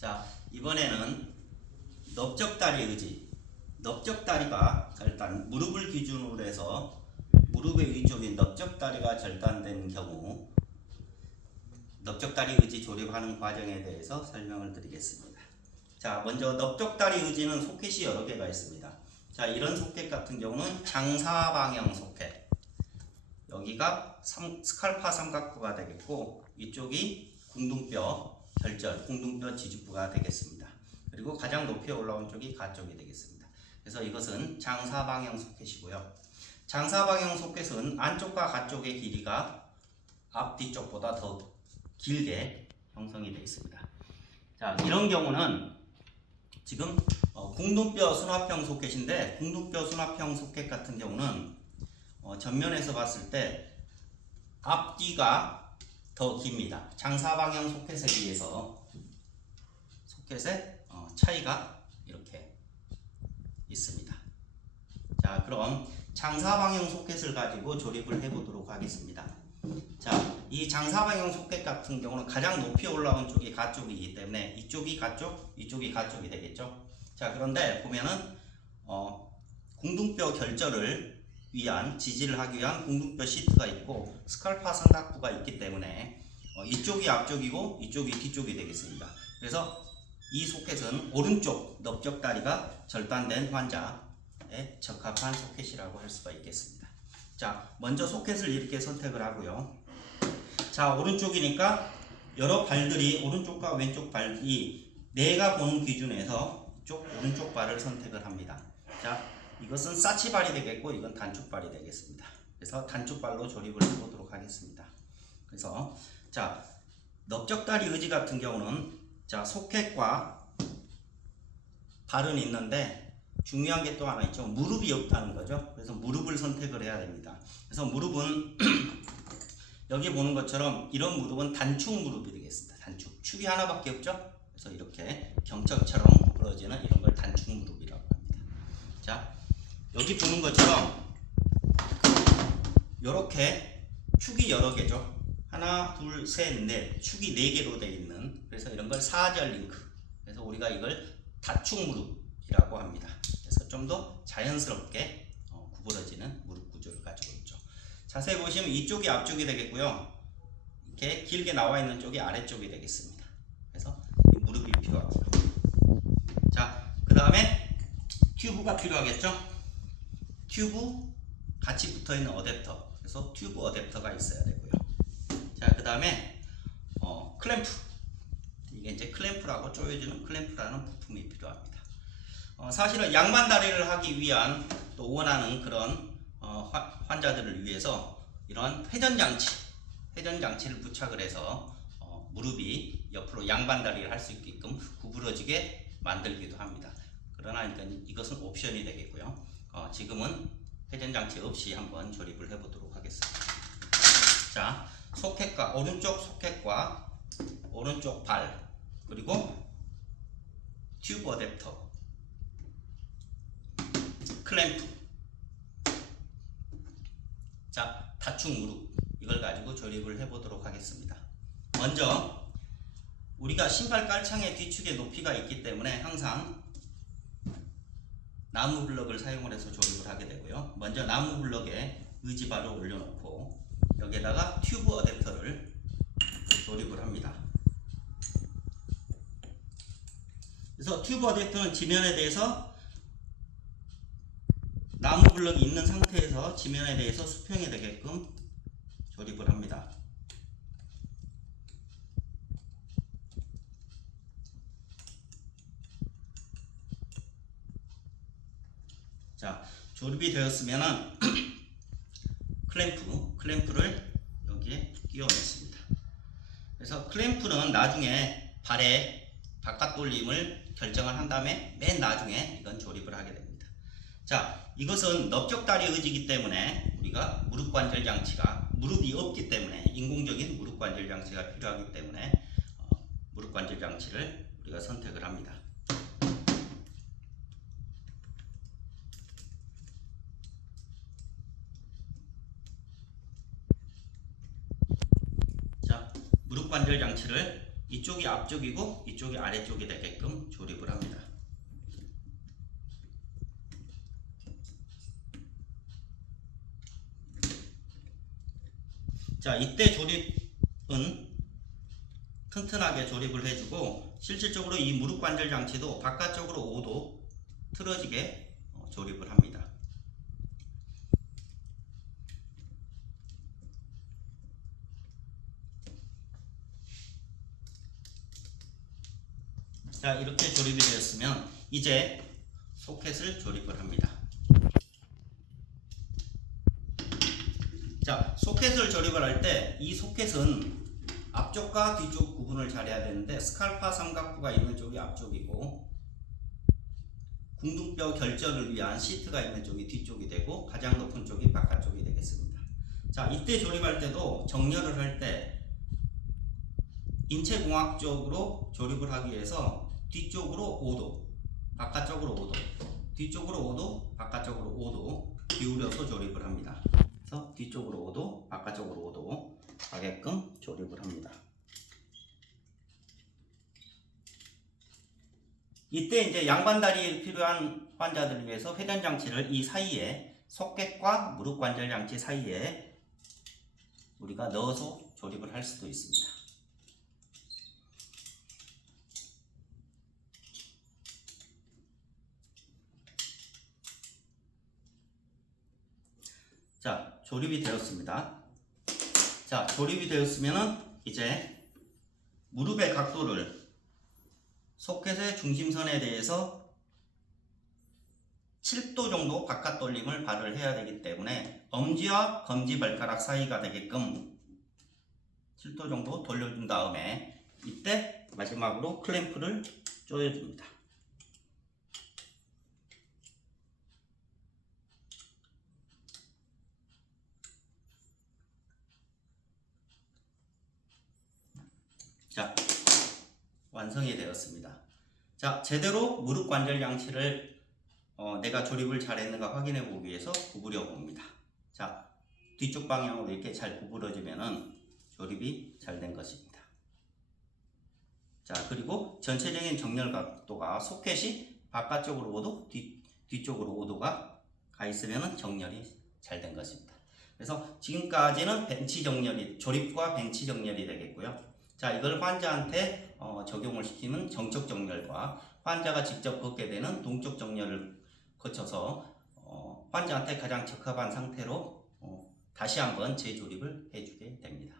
자, 이번에는 넓적다리 의지. 넓적다리가 일단 무릎을 기준으로 해서 무릎의 위쪽인 넓적다리가 절단된 경우 넓적다리 의지 조립하는 과정에 대해서 설명을 드리겠습니다. 자, 먼저 넓적다리 의지는 소켓이 여러 개가 있습니다. 자, 이런 소켓 같은 경우는 장사방향 소켓. 여기가 스칼파 삼각부가 되겠고, 이쪽이 궁둥뼈 결절, 궁둥뼈 지지부가 되겠습니다. 그리고 가장 높이 올라온 쪽이 가쪽이 되겠습니다. 그래서 이것은 장사방향 소켓이고요. 장사방향 소켓은 안쪽과 가쪽의 길이가 앞 뒤쪽보다 더 길게 형성이 되어 있습니다. 자, 이런 경우는 지금 궁둥뼈 수납형 소켓인데, 궁둥뼈 수납형 소켓 같은 경우는 전면에서 봤을 때 앞뒤가 더 깁니다. 장사방향 소켓에 비해서 소켓의 차이가 이렇게 있습니다. 자, 그럼 장사방향 소켓을 가지고 조립을 해보도록 하겠습니다. 자, 이 장사방향 소켓 같은 경우는 가장 높이 올라온 쪽이 가쪽이기 때문에 이쪽이 가쪽, 이쪽이 가쪽이 되겠죠. 자, 그런데 보면은 궁둥뼈 결절을 위한 지지를 하기 위한 궁둥뼈 시트가 있고 스칼파 삼각부가 있기 때문에 이쪽이 앞쪽이고 이쪽이 뒤쪽이 되겠습니다. 그래서 이 소켓은 오른쪽 넓적다리가 절단된 환자에 적합한 소켓이라고 할 수가 있겠습니다. 자, 먼저 소켓을 이렇게 선택을 하고요. 자, 오른쪽이니까 여러 발들이 오른쪽과 왼쪽 발이 내가 보는 기준에서 오른쪽 발을 선택을 합니다. 자, 이것은 사치발이 되겠고 이건 단축발이 되겠습니다. 그래서 단축발로 조립을 해보도록 하겠습니다. 그래서 자, 넓적다리 의지 같은 경우는 자, 소켓과 발은 있는데 중요한 게 또 하나 있죠. 무릎이 없다는 거죠. 그래서 무릎을 선택을 해야 됩니다. 그래서 무릎은 여기 보는 것처럼 이런 무릎은 단축 무릎이 되겠습니다. 단축. 축이 하나밖에 없죠. 그래서 이렇게 경첩처럼 부러지는 이런 걸 단축 무릎이라고 합니다. 자, 여기 보는 것처럼 이렇게 축이 여러 개죠. 하나, 둘, 셋, 넷, 축이 4개로 되어 있는, 그래서 이런 걸 사절 링크. 그래서 우리가 이걸 다축 무릎이라고 합니다. 그래서 좀 더 자연스럽게 구부러지는 무릎 구조를 가지고 있죠. 자세히 보시면 이쪽이 앞쪽이 되겠고요. 이렇게 길게 나와 있는 쪽이 아래쪽이 되겠습니다. 그래서 이 무릎이 필요하고요. 자, 그 다음에 튜브가 필요하겠죠. 튜브 같이 붙어 있는 어댑터. 그래서 튜브 어댑터가 있어야 되고요. 자, 그 다음에 클램프. 이게 이제 클램프라고 조여주는 클램프라는 부품이 필요합니다. 사실은 양반다리를 하기 위한 또 원하는 그런 환자들을 위해서 이런 회전장치를 부착을 해서 무릎이 옆으로 양반다리를 할 수 있게끔 구부러지게 만들기도 합니다. 그러나 이것은 옵션이 되겠고요. 지금은 회전장치 없이 한번 조립을 해보도록 하겠습니다. 자, 소켓과 오른쪽 소켓과 오른쪽 발, 그리고 튜브 어댑터, 클램프, 자, 다축 무릎, 이걸 가지고 조립을 해보도록 하겠습니다. 먼저 우리가 신발 깔창의 뒤축의 높이가 있기 때문에 항상 나무 블럭을 사용을 해서 조립을 하게 되고요. 먼저 나무 블럭에 의지바를 올려놓고 여기에다가 튜브 어댑터를 조립을 합니다. 그래서 튜브 어댑터는 지면에 대해서 나무 블럭이 있는 상태에서 지면에 대해서 수평이 되게끔 조립을 합니다. 자, 조립이 되었으면은 클램프를 여기에 끼워 넣습니다. 그래서 클램프는 나중에 발의 바깥 돌림을 결정을 한 다음에 맨 나중에 이건 조립을 하게 됩니다. 자, 이것은 넓적다리 의지이기 때문에 우리가 무릎 관절 장치가 무릎이 없기 때문에 인공적인 무릎 관절 장치가 필요하기 때문에 무릎 관절 장치를 우리가 선택을 합니다. 자, 무릎 관절 장치를 이쪽이 앞쪽이고 이쪽이 아래쪽이 되게끔 조립을 합니다. 자, 이때 조립은 튼튼하게 조립을 해주고 실질적으로 이 무릎 관절 장치도 바깥쪽으로 5도 틀어지게 조립을 합니다. 자, 이렇게 조립이 되었으면 이제 소켓을 조립을 합니다. 자, 소켓을 조립을 할 때 이 소켓은 앞쪽과 뒤쪽 구분을 잘해야 되는데 스칼파 삼각부가 있는 쪽이 앞쪽이고 궁둥뼈 결절을 위한 시트가 있는 쪽이 뒤쪽이 되고 가장 높은 쪽이 바깥쪽이 되겠습니다. 자, 이때 조립할 때도 정렬을 할 때 인체공학적으로 조립을 하기 위해서 뒤쪽으로 5도, 바깥쪽으로 5도, 뒤쪽으로 5도, 바깥쪽으로 5도 기울여서 조립을 합니다. 그래서 뒤쪽으로 5도, 바깥쪽으로 5도 가게끔 조립을 합니다. 이때 이제 양반다리 필요한 환자들을 위해서 회전 장치를 이 사이에 소켓과 무릎 관절 장치 사이에 우리가 넣어서 조립을 할 수도 있습니다. 자, 조립이 되었습니다. 자, 조립이 되었으면은 이제 무릎의 각도를 소켓의 중심선에 대해서 7도 정도 바깥 돌림을 발을 해야 되기 때문에 엄지와 검지발가락 사이가 되게끔 7도 정도 돌려준 다음에 이때 마지막으로 클램프를 조여줍니다. 자, 완성이 되었습니다. 자, 제대로 무릎 관절 장치를 내가 조립을 잘 했는가 확인해 보기 위해서 구부려 봅니다. 자, 뒤쪽 방향으로 이렇게 잘 구부러지면은 조립이 잘 된 것입니다. 자, 그리고 전체적인 정렬 각도가 소켓이 바깥쪽으로 5도, 뒤쪽으로 5도가 가 있으면은 정렬이 잘 된 것입니다. 그래서 지금까지는 벤치 정렬이, 조립과 벤치 정렬이 되겠고요. 자, 이걸 환자한테 적용을 시키는 정적 정렬과 환자가 직접 걷게 되는 동적 정렬을 거쳐서 환자한테 가장 적합한 상태로 다시 한번 재조립을 해주게 됩니다.